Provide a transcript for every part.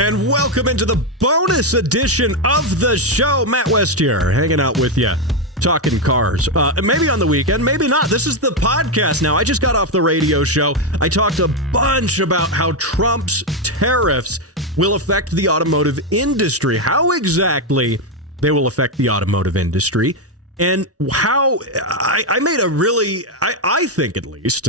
And welcome into the bonus edition of the show. Matt West here, hanging out with you, talking cars. Maybe on the weekend, maybe not. This is the podcast now. I just got off the radio show. I talked a bunch about how Trump's tariffs will affect the automotive industry, how exactly they will affect the automotive industry, and how I made a really, I think at least,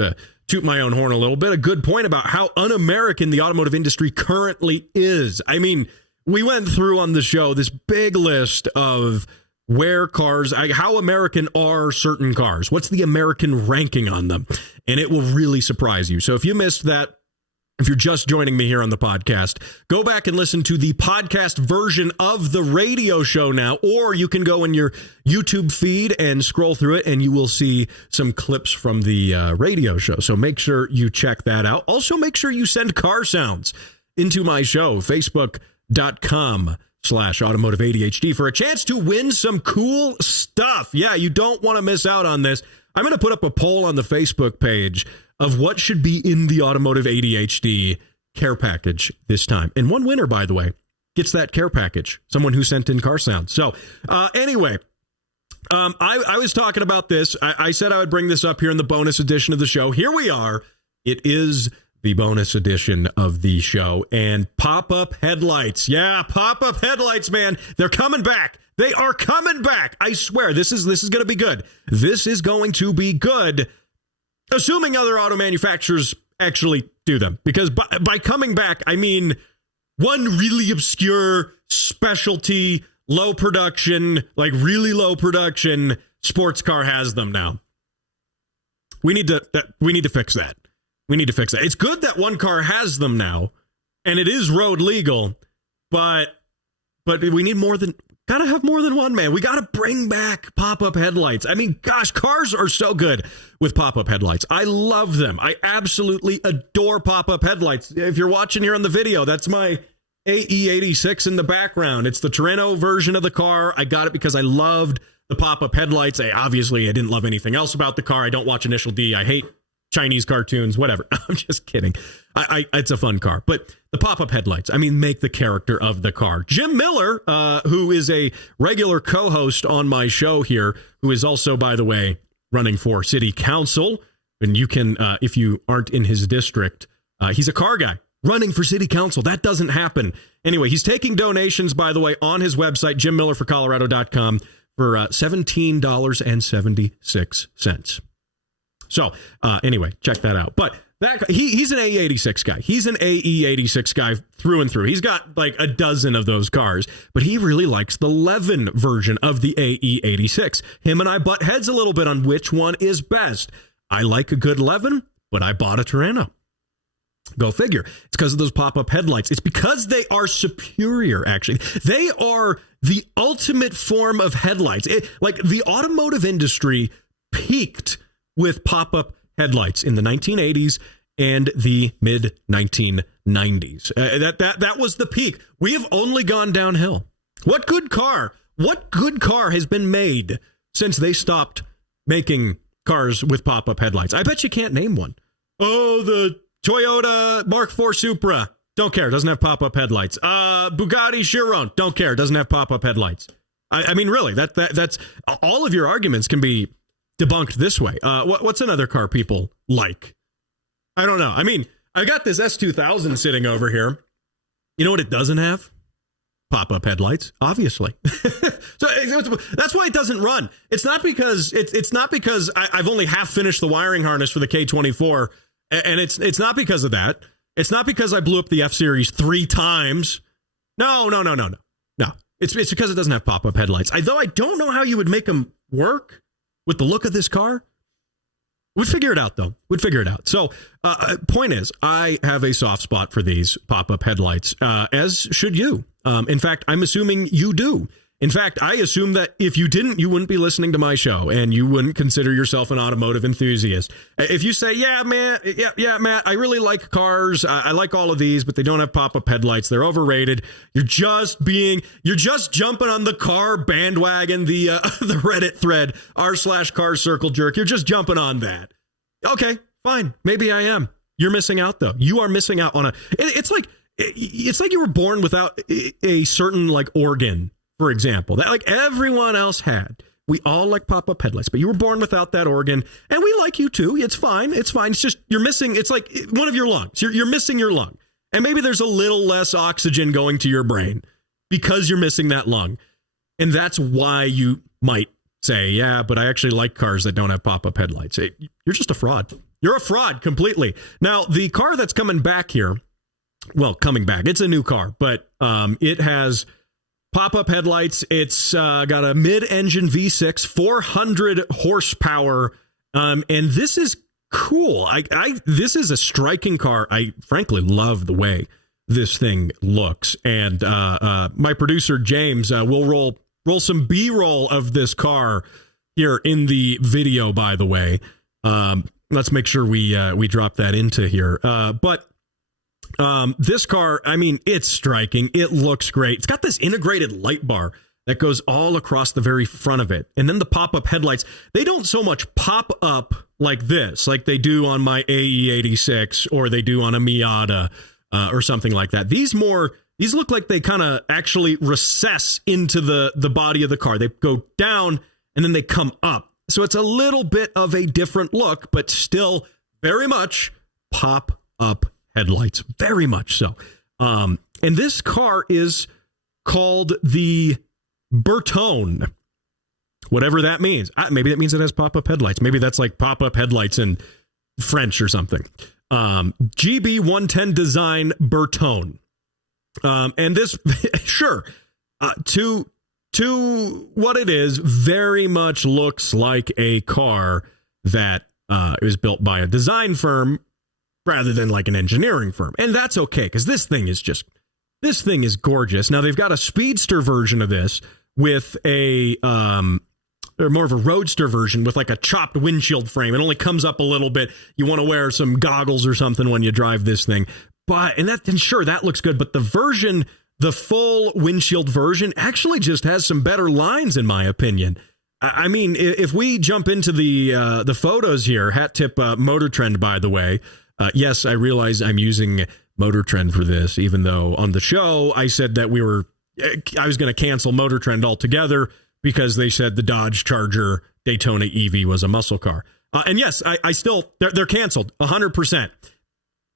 toot my own horn a little bit, a good point about how un-American the automotive industry currently is. I mean, we went through on the show this big list of where cars, how American are certain cars. What's the American ranking on them? And it will really surprise you. So if you missed that, if you're just joining me here on the podcast, go back and listen to the podcast version of the radio show now, or you can go in your YouTube feed and scroll through it and you will see some clips from the radio show. So make sure you check that out. Also, make sure you send car sounds into my show, facebook.com/automotive ADHD, for a chance to win some cool stuff. Yeah, you don't want to miss out on this. I'm going to put up a poll on the Facebook page of what should be in the Automotive ADHD care package this time. And one winner, by the way, gets that care package, someone who sent in car sounds. So anyway, I was talking about this. I said I would bring this up here in the bonus edition of the show. Here we are. It is the bonus edition of the show. And pop-up headlights. Yeah, pop-up headlights, man. They're coming back. They are coming back. I swear, this is going to be good. This is going to be good. Assuming other auto manufacturers actually do them. Because by coming back, I mean one really obscure specialty, low production, like really low production sports car has them now. We need to fix that. We need to fix that. It's good that one car has them now, and it is road legal, but we need more than... Gotta have more than one, man. We gotta bring back pop-up headlights. I mean, gosh, cars are so good with pop-up headlights. I love them. I absolutely adore pop-up headlights. If you're watching here on the video, that's my AE86 in the background. It's the Torino version of the car. I got it because I loved the pop-up headlights. I didn't love anything else about the car. I don't watch Initial D. I hate Chinese cartoons, whatever. I'm just kidding. It's a fun car. But the pop-up headlights, I mean, make the character of the car. Jim Miller, who is a regular co-host on my show here, who is also, by the way, running for city council. And you can, if you aren't in his district, he's a car guy running for city council. That doesn't happen. Anyway, he's taking donations, by the way, on his website, jimmillerforcolorado.com, for $17.76. So anyway, check that out. But he's an AE86 guy. He's an AE86 guy through and through. He's got like a dozen of those cars, but he really likes the Levin version of the AE86. Him and I butt heads a little bit on which one is best. I like a good Levin, but I bought a Torino. Go figure. It's because of those pop-up headlights. It's because they are superior, actually. They are the ultimate form of headlights. Like the automotive industry peaked with pop-up headlights in the 1980s and the mid 1990s. That was the peak. We have only gone downhill. What good car has been made since they stopped making cars with pop-up headlights? I bet you can't name one. Oh, the Toyota Mark IV Supra. Don't care. Doesn't have pop-up headlights. Bugatti Chiron. Don't care. Doesn't have pop-up headlights. I mean, really, that's all of your arguments can be debunked this way. What's another car people like? I don't know. I mean, I got this S2000 sitting over here. You know what it doesn't have? Pop-up headlights, obviously. So that's why it doesn't run. It's not because I've only half finished the wiring harness for the K24, and it's not because of that. It's not because I blew up the F-Series 3 times. No. It's because it doesn't have pop-up headlights. Though I don't know how you would make them work with the look of this car. We'd figure it out, though. We'd figure it out. So, point is, I have a soft spot for these pop-up headlights, as should you. In fact, I'm assuming you do. In fact, I assume that if you didn't, you wouldn't be listening to my show and you wouldn't consider yourself an automotive enthusiast. If you say, yeah, Matt, I really like cars. I like all of these, but they don't have pop-up headlights. They're overrated. You're just jumping on the car bandwagon, the Reddit thread, r/car circle jerk. You're just jumping on that. Okay, fine. Maybe I am. You're missing out, though. You are missing out on it's like, it's like you were born without a certain like organ, for example, that like everyone else had. We all like pop-up headlights, but you were born without that organ, and we like you too. It's fine. It's fine. It's just you're missing. It's like one of your lungs. You're missing your lung, and maybe there's a little less oxygen going to your brain because you're missing that lung, and that's why you might say, yeah, but I actually like cars that don't have pop-up headlights. You're just a fraud. You're a fraud completely. Now, the car that's coming back here, well, coming back, it's a new car, but it has pop-up headlights. It's got a mid-engine V6, 400 horsepower, and this is cool. This is a striking car. I frankly love the way this thing looks, and my producer James will roll some B-roll of this car here in the video. By the way, let's make sure we drop that into here. But this car, I mean, it's striking. It looks great. It's got this integrated light bar that goes all across the very front of it. And then the pop-up headlights, they don't so much pop up like this, like they do on my AE86 or they do on a Miata or something like that. These look like they kind of actually recess into the body of the car. They go down and then they come up. So it's a little bit of a different look, but still very much pop-up headlights, very much so. And this car is called the Bertone, whatever that means. Maybe that means it has pop-up headlights. Maybe that's like pop-up headlights in French or something. GB110 design Bertone. And this, sure, to what it is, very much looks like a car that is built by a design firm rather than like an engineering firm. And that's okay, because this thing is gorgeous. Now, they've got a speedster version of this with or more of a roadster version with like a chopped windshield frame. It only comes up a little bit. You want to wear some goggles or something when you drive this thing. And sure, that looks good. But the full windshield version actually just has some better lines, in my opinion. I mean, if we jump into the photos here, hat tip Motor Trend, by the way. Yes, I realize I'm using Motor Trend for this, even though on the show I said that I was going to cancel Motor Trend altogether because they said the Dodge Charger Daytona EV was a muscle car. And yes, I still, they're canceled 100%.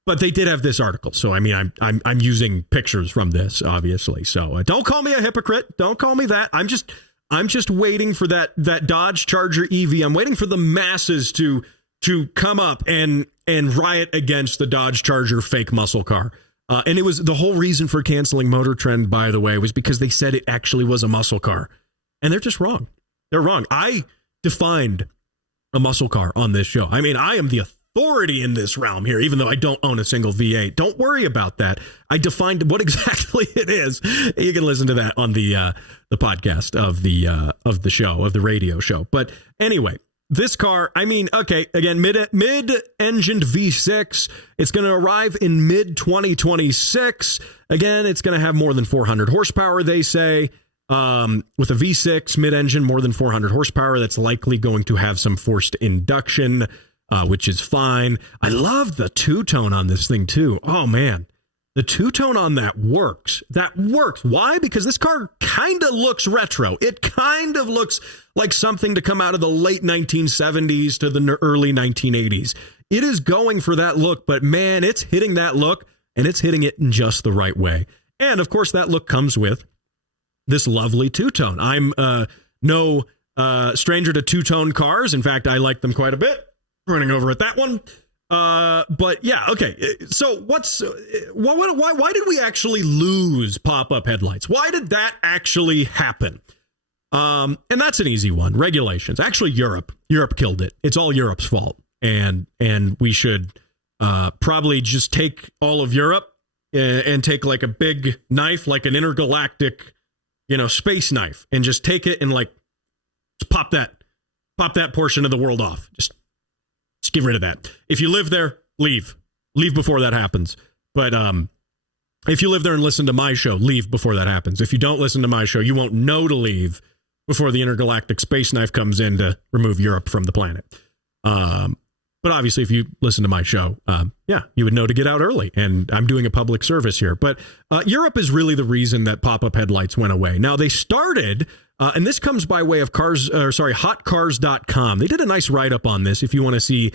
But they did have this article. So, I mean, I'm using pictures from this, obviously. So don't call me a hypocrite. Don't call me that. I'm just waiting for that Dodge Charger EV. I'm waiting for the masses to come up and riot against the Dodge Charger fake muscle car. And it was the whole reason for canceling Motor Trend, by the way, was because they said it actually was a muscle car. And they're just wrong. They're wrong. I defined a muscle car on this show. I mean, I am the authority in this realm here, even though I don't own a single V8. Don't worry about that. I defined what exactly it is. You can listen to that on the podcast of the show, of the radio show. But anyway, this car, I mean, okay, again, mid-engined V6. It's going to arrive in mid-2026. Again, it's going to have more than 400 horsepower, they say. With a V6 mid-engine, more than 400 horsepower, that's likely going to have some forced induction, which is fine. I love the two-tone on this thing, too. Oh, man. The two-tone on that works. That works. Why? Because this car kind of looks retro. It kind of looks like something to come out of the late 1970s to the early 1980s. It is going for that look, but man, it's hitting that look, and it's hitting it in just the right way. And, of course, that look comes with this lovely two-tone. I'm no stranger to two-tone cars. In fact, I like them quite a bit. Running over at that one. But yeah, okay. So why did we actually lose pop-up headlights? Why did that actually happen? And that's an easy one. Regulations. Actually, Europe killed it. It's all Europe's fault. And we should probably just take all of Europe and take like a big knife, like an intergalactic, space knife, and just take it and like just pop that portion of the world off. Just get rid of that. If you live there, leave before that happens. But if you live there and listen to my show, leave before that happens. If you don't listen to my show, you won't know to leave before the intergalactic space knife comes in to remove Europe from the planet. But But obviously, if you listen to my show, you would know to get out early. And I'm doing a public service here. But Europe is really the reason that pop-up headlights went away. Now, they started, and this comes by way of hotcars.com. They did a nice write-up on this if you want to see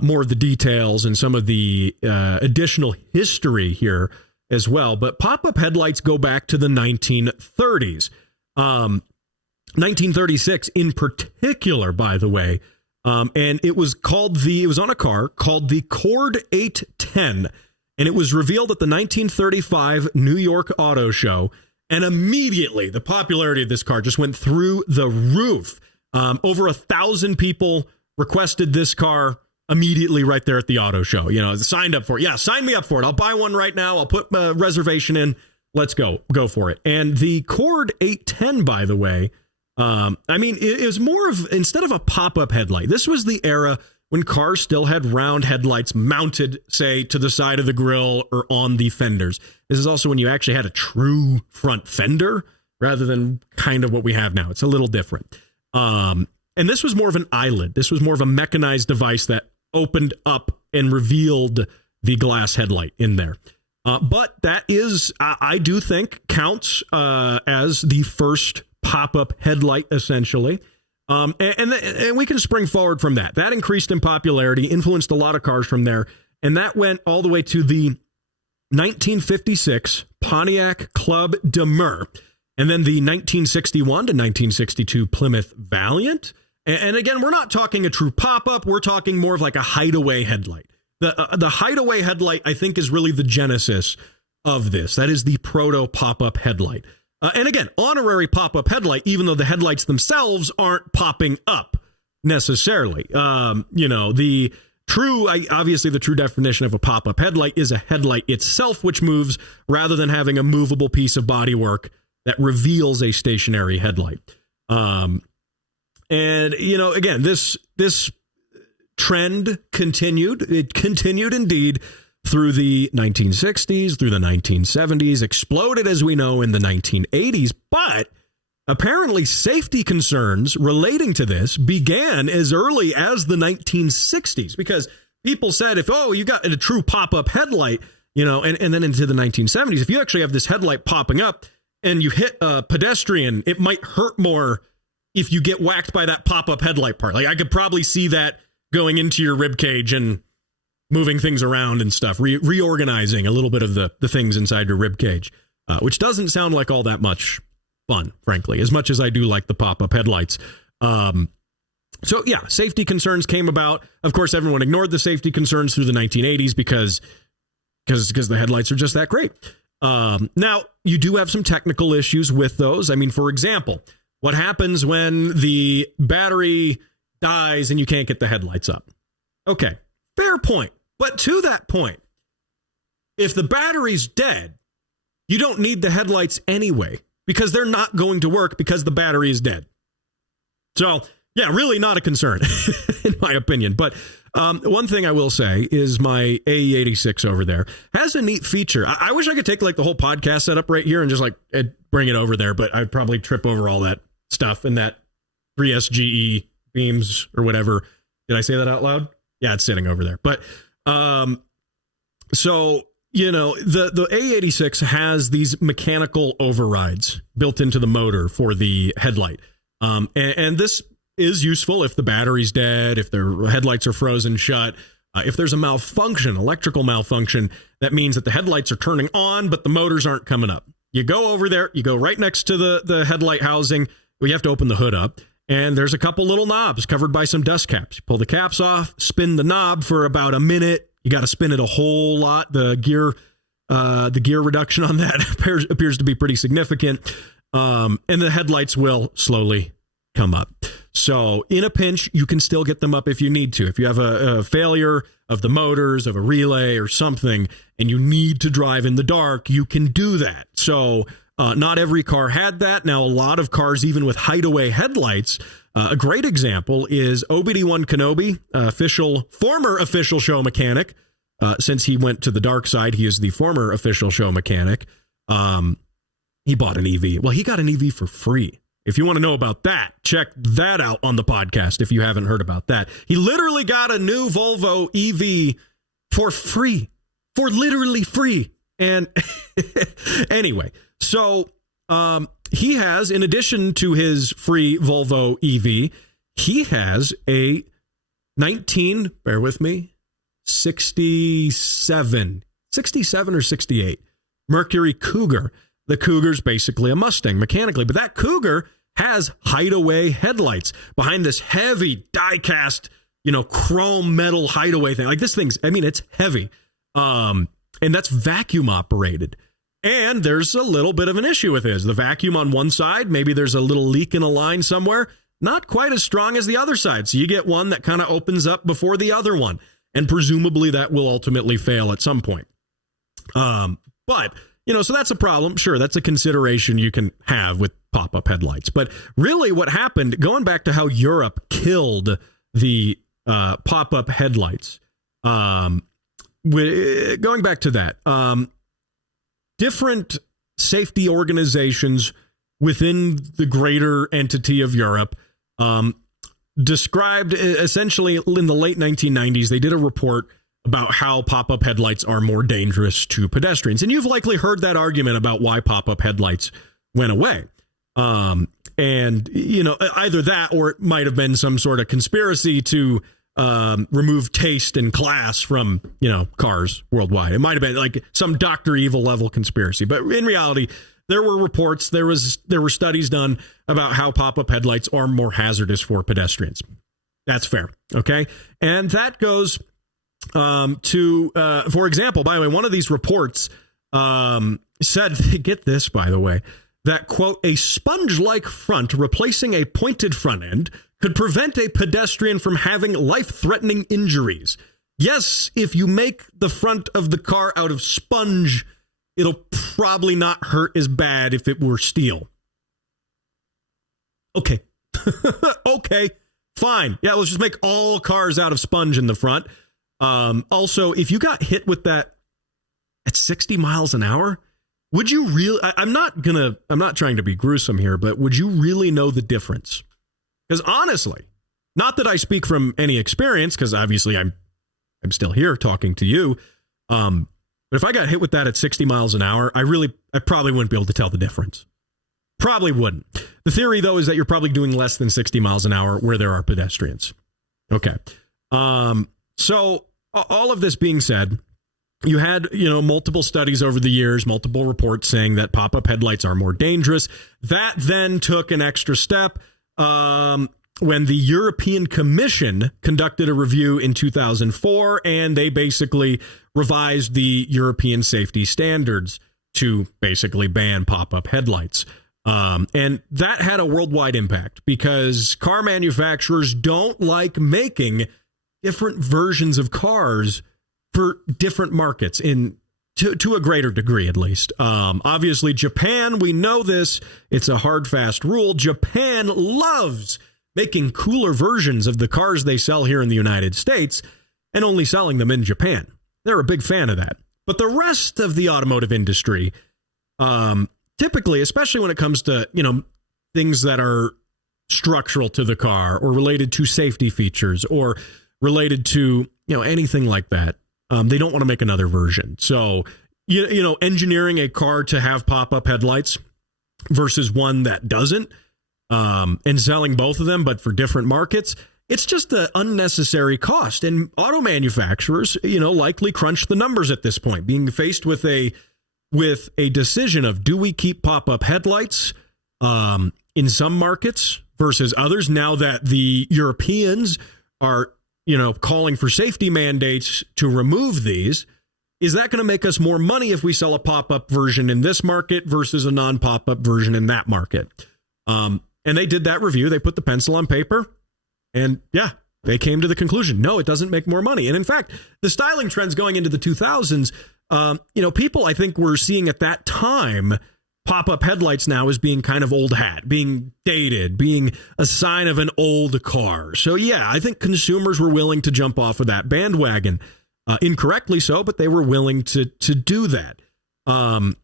more of the details and some of the additional history here as well. But pop-up headlights go back to the 1930s. 1936 in particular, by the way. And it was on a car called the Cord 810. And it was revealed at the 1935 New York Auto Show. And immediately the popularity of this car just went through the roof. Over 1,000 people requested this car immediately right there at the auto show. Signed up for it. Yeah, sign me up for it. I'll buy one right now. I'll put a reservation in. Let's go for it. And the Cord 810, by the way, it was more of, instead of a pop-up headlight, this was the era when cars still had round headlights mounted, say, to the side of the grille or on the fenders. This is also when you actually had a true front fender rather than kind of what we have now. It's a little different. And this was more of an eyelid. This was more of a mechanized device that opened up and revealed the glass headlight in there. But that is, I do think, counts as the first pop-up headlight, essentially. And we can spring forward from that. That increased in popularity, influenced a lot of cars from there. And that went all the way to the 1956 Pontiac Club de Mer. And then the 1961 to 1962 Plymouth Valiant. And again, we're not talking a true pop-up. We're talking more of like a hideaway headlight. The hideaway headlight, I think, is really the genesis of this. That is the proto pop-up headlight. And again, honorary pop-up headlight, even though the headlights themselves aren't popping up necessarily. The true definition of a pop-up headlight is a headlight itself, which moves rather than having a movable piece of bodywork that reveals a stationary headlight. Again, this trend continued. It continued indeed through the 1960s, through the 1970s, exploded, as we know, in the 1980s. But apparently safety concerns relating to this began as early as the 1960s, because people said, you got a true pop-up headlight, and then into the 1970s, if you actually have this headlight popping up and you hit a pedestrian, it might hurt more if you get whacked by that pop-up headlight part. Like, I could probably see that going into your rib cage and moving things around and stuff, reorganizing a little bit of the things inside your rib cage, which doesn't sound like all that much fun, frankly, as much as I do like the pop-up headlights. Safety concerns came about. Of course, everyone ignored the safety concerns through the 1980s because the headlights are just that great. Now, you do have some technical issues with those. I mean, for example, what happens when the battery dies and you can't get the headlights up? Okay, fair point. But to that point, if the battery's dead, you don't need the headlights anyway, because they're not going to work because the battery is dead. So, yeah, really not a concern, in my opinion. But one thing I will say is my AE86 over there has a neat feature. I wish I could take like the whole podcast setup right here and just like bring it over there, but I'd probably trip over all that stuff and that 3SGE beams or whatever. Did I say that out loud? Yeah, it's sitting over there. But the A86 has these mechanical overrides built into the motor for the headlight. And this is useful if the battery's dead, if the headlights are frozen shut, if there's a malfunction, electrical malfunction, that means that the headlights are turning on, but the motors aren't coming up. You go over there, you go right next to the headlight housing. We have to open the hood up, and there's a couple little knobs covered by some dust caps. You pull the caps off, spin the knob for about a minute. You got to spin it a whole lot. The gear reduction on that appears to be pretty significant. And the headlights will slowly come up. So in a pinch, you can still get them up if you need to. If you have a failure of the motors, of a relay or something, and you need to drive in the dark, you can do that. So not every car had that. Now, a lot of cars, even with hideaway headlights, a great example is Obi-Wan Kenobi, former official show mechanic. Since he went to the dark side, he is the former official show mechanic. He bought an EV. Well, he got an EV for free. If you want to know about that, check that out on the podcast if you haven't heard about that. He literally got a new Volvo EV for free, for literally free. And anyway, so he has, in addition to his free Volvo EV, he has a 67 or 68 Mercury Cougar. The Cougar's basically a Mustang mechanically, but that Cougar has hideaway headlights behind this heavy die-cast, chrome metal hideaway thing. Like this thing's, it's heavy. And that's vacuum operated. And there's a little bit of an issue with this. The vacuum on one side, maybe there's a little leak in a line somewhere, not quite as strong as the other side. So you get one that kind of opens up before the other one. And presumably that will ultimately fail at some point. But so that's a problem. Sure, that's a consideration you can have with pop-up headlights. But really what happened, going back to how Europe killed the pop-up headlights, going back to that, different safety organizations within the greater entity of Europe described essentially in the late 1990s, they did a report about how pop-up headlights are more dangerous to pedestrians. And you've likely heard that argument about why pop-up headlights went away. And, either that or it might have been some sort of conspiracy to remove taste and class from, cars worldwide. It might have been like some Dr. Evil level conspiracy. But in reality, there were reports, there were studies done about how pop-up headlights are more hazardous for pedestrians. That's fair. Okay. And that goes to, for example, by the way, one of these reports said, get this, by the way, that, quote, a sponge-like front replacing a pointed front end could prevent a pedestrian from having life-threatening injuries. Yes, if you make the front of the car out of sponge, it'll probably not hurt as bad if it were steel. Okay. Okay, fine. Yeah, let's just make all cars out of sponge in the front. Also, if you got hit with that at 60 miles an hour, would you really, I'm not trying to be gruesome here, but would you really know the difference? Because honestly, not that I speak from any experience, because obviously I'm still here talking to you. But if I got hit with that at 60 miles an hour, I probably wouldn't be able to tell the difference. Probably wouldn't. The theory, though, is that you're probably doing less than 60 miles an hour where there are pedestrians. Okay. So all of this being said, you had, multiple studies over the years, multiple reports saying that pop-up headlights are more dangerous. That then took an extra step when the European Commission conducted a review in 2004, and they basically revised the European safety standards to basically ban pop-up headlights. And that had a worldwide impact because car manufacturers don't like making different versions of cars for different markets to a greater degree, at least. Obviously, Japan, we know this. It's a hard, fast rule. Japan loves making cooler versions of the cars they sell here in the United States and only selling them in Japan. They're a big fan of that. But the rest of the automotive industry, typically, especially when it comes to, things that are structural to the car or related to safety features or related to, anything like that, they don't want to make another version. So, engineering a car to have pop-up headlights versus one that doesn't, and selling both of them, but for different markets, it's just an unnecessary cost. And auto manufacturers, likely crunch the numbers at this point, being faced with a decision of, do we keep pop-up headlights in some markets versus others now that the Europeans are, calling for safety mandates to remove these? Is that going to make us more money if we sell a pop-up version in this market versus a non-pop-up version in that market? And they did that review. They put the pencil on paper and they came to the conclusion, no, it doesn't make more money. And in fact, the styling trends going into the 2000s, people I think were seeing at that time pop-up headlights now as being kind of old hat, being dated, being a sign of an old car. So I think consumers were willing to jump off of that bandwagon, incorrectly so, but they were willing to do that. And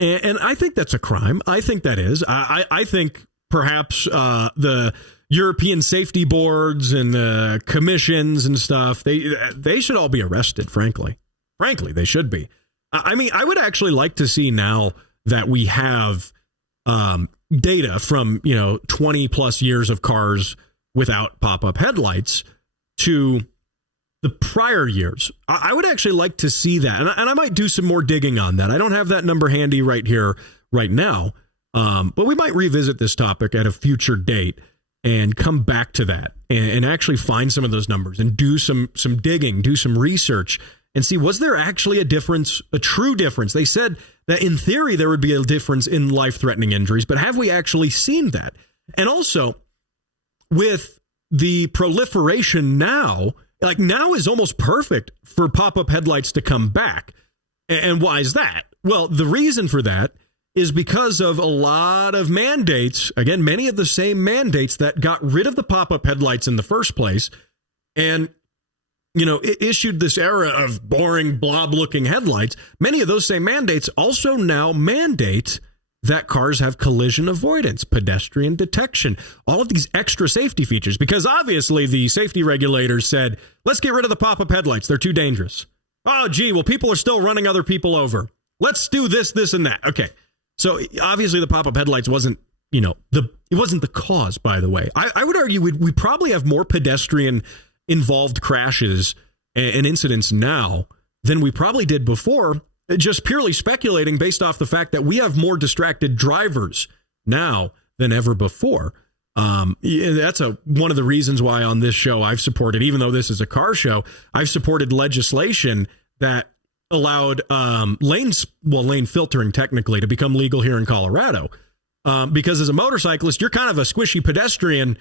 I think that's a crime. I think that is. I think perhaps the European safety boards and the commissions and stuff, they should all be arrested, frankly. Frankly, they should be. I mean, I would actually like to see now that we have data from, 20 plus years of cars without pop-up headlights to the prior years. I would actually like to see that. And I might do some more digging on that. I don't have that number handy right here, right now. But we might revisit this topic at a future date and come back to that and actually find some of those numbers and do some digging, do some research and see, was there actually a difference, a true difference? They said that in theory, there would be a difference in life-threatening injuries, but have we actually seen that? And also, with the proliferation now, like now is almost perfect for pop-up headlights to come back. And why is that? Well, the reason for that is because of a lot of mandates, again, many of the same mandates that got rid of the pop-up headlights in the first place and, it issued this era of boring blob-looking headlights. Many of those same mandates also now mandate that cars have collision avoidance, pedestrian detection, all of these extra safety features, because obviously the safety regulators said, let's get rid of the pop-up headlights. They're too dangerous. Oh, gee, well, people are still running other people over. Let's do this, this, and that. Okay. So obviously the pop-up headlights wasn't, it wasn't the cause, by the way. I would argue we probably have more pedestrian involved crashes and incidents now than we probably did before, just purely speculating based off the fact that we have more distracted drivers now than ever before. That's one of the reasons why on this show I've supported, even though this is a car show, I've supported legislation that allowed lane filtering technically to become legal here in Colorado. Because as a motorcyclist, you're kind of a squishy pedestrian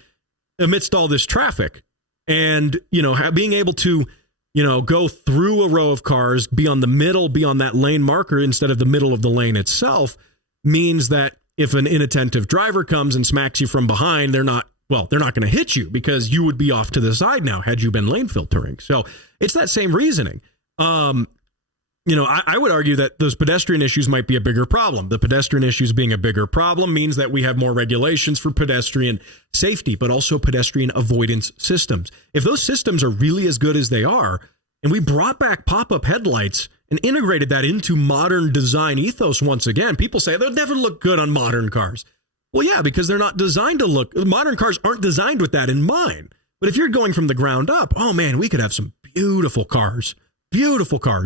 amidst all this traffic. And, being able to, go through a row of cars, be on the middle, be on that lane marker instead of the middle of the lane itself means that if an inattentive driver comes and smacks you from behind, they're not going to hit you because you would be off to the side now had you been lane filtering. So it's that same reasoning. I would argue that those pedestrian issues might be a bigger problem. The pedestrian issues being a bigger problem means that we have more regulations for pedestrian safety, but also pedestrian avoidance systems. If those systems are really as good as they are, and we brought back pop-up headlights and integrated that into modern design ethos once again, people say they'll never look good on modern cars. Well, yeah, because they're not designed to look, modern cars aren't designed with that in mind. But if you're going from the ground up, oh man, we could have some beautiful cars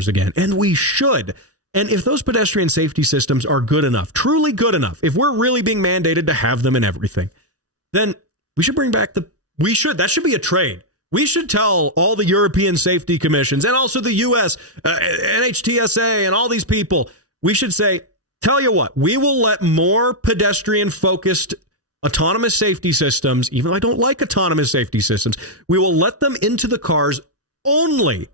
again, and we should. And if those pedestrian safety systems are good enough, truly good enough, if we're really being mandated to have them in everything, then we should bring back that should be a trade. We should tell all the European safety commissions and also the US, NHTSA and all these people, we should say, tell you what, we will let more pedestrian focused autonomous safety systems, even though I don't like autonomous safety systems, we will let them into the cars only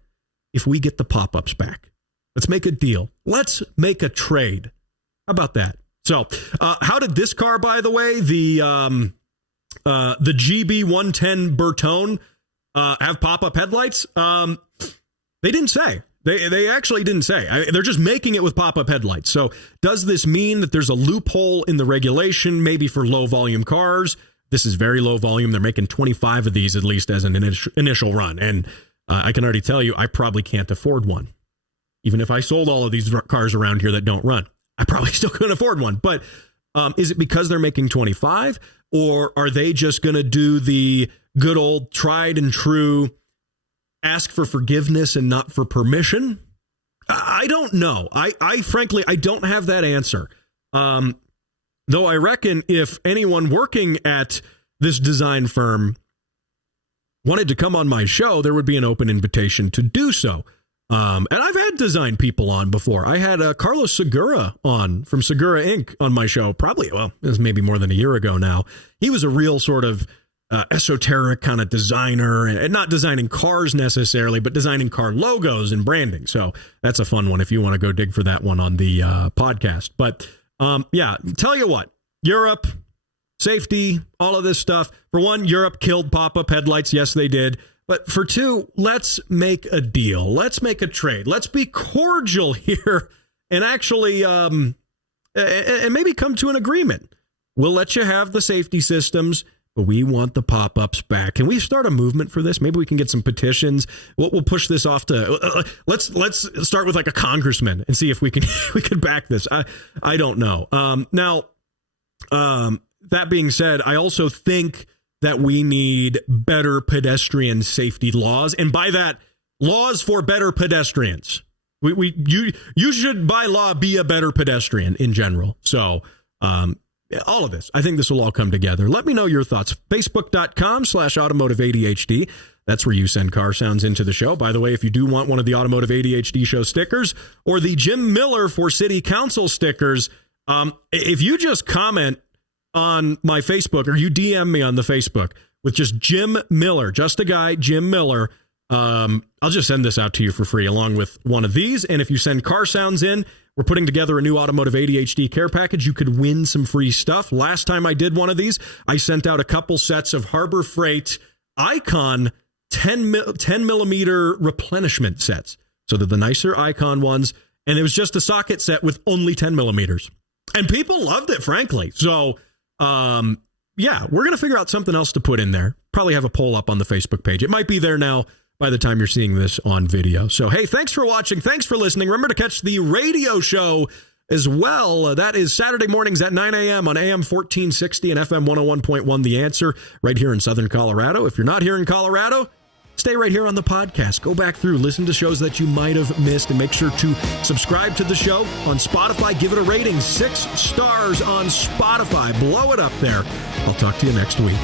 if we get the pop-ups back. Let's make a deal. Let's make a trade. How about that? So how did this car, by the way, the GB110 Bertone, have pop-up headlights? They didn't say. They actually didn't say. They're just making it with pop-up headlights. So does this mean that there's a loophole in the regulation, maybe for low-volume cars? This is very low volume. They're making 25 of these at least as an initial run. And I can already tell you, I probably can't afford one. Even if I sold all of these cars around here that don't run, I probably still couldn't afford one. But is it because they're making 25? Or are they just going to do the good old tried and true ask for forgiveness and not for permission? I don't know. I frankly, I don't have that answer. Though I reckon if anyone working at this design firm wanted to come on my show, there would be an open invitation to do so. And I've had design people on before. I had Carlos Segura on from Segura Inc. on my show, probably, well, it was maybe more than a year ago now. He was a real sort of esoteric kind of designer, and not designing cars necessarily, but designing car logos and branding. So that's a fun one if you want to go dig for that one on the podcast. But yeah, tell you what, Europe, safety, all of this stuff. For one, Europe killed pop-up headlights. Yes, they did. But for two, let's make a deal. Let's make a trade. Let's be cordial here and actually and maybe come to an agreement. We'll let you have the safety systems, but we want the pop-ups back. Can we start a movement for this? Maybe we can get some petitions. We'll push this off to let's start with like a congressman and see if we can we can back this. I don't know. Now, that being said, I also think that we need better pedestrian safety laws, and by that, laws for better pedestrians. You should by law be a better pedestrian in general. So. All of this. I think this will all come together. Let me know your thoughts. Facebook.com/Automotive ADHD. That's where you send car sounds into the show. By the way, if you do want one of the Automotive ADHD show stickers or the Jim Miller for City Council stickers, if you just comment on my Facebook or you DM me on the Facebook with just Jim Miller, just a guy, Jim Miller, I'll just send this out to you for free along with one of these. And if you send car sounds in, we're putting together a new Automotive ADHD care package. You could win some free stuff. Last time I did one of these, I sent out a couple sets of Harbor Freight Icon 10 millimeter replenishment sets. So they're the nicer Icon ones. And it was just a socket set with only 10 millimeters. And people loved it, frankly. So, yeah, we're going to figure out something else to put in there. Probably have a poll up on the Facebook page. It might be there now by the time you're seeing this on video. So, hey, thanks for watching. Thanks for listening. Remember to catch the radio show as well. That is Saturday mornings at 9 a.m. on AM 1460 and FM 101.1 The Answer right here in Southern Colorado. If you're not here in Colorado, stay right here on the podcast. Go back through, listen to shows that you might have missed, and make sure to subscribe to the show on Spotify. Give it a rating, 6 stars on Spotify. Blow it up there. I'll talk to you next week.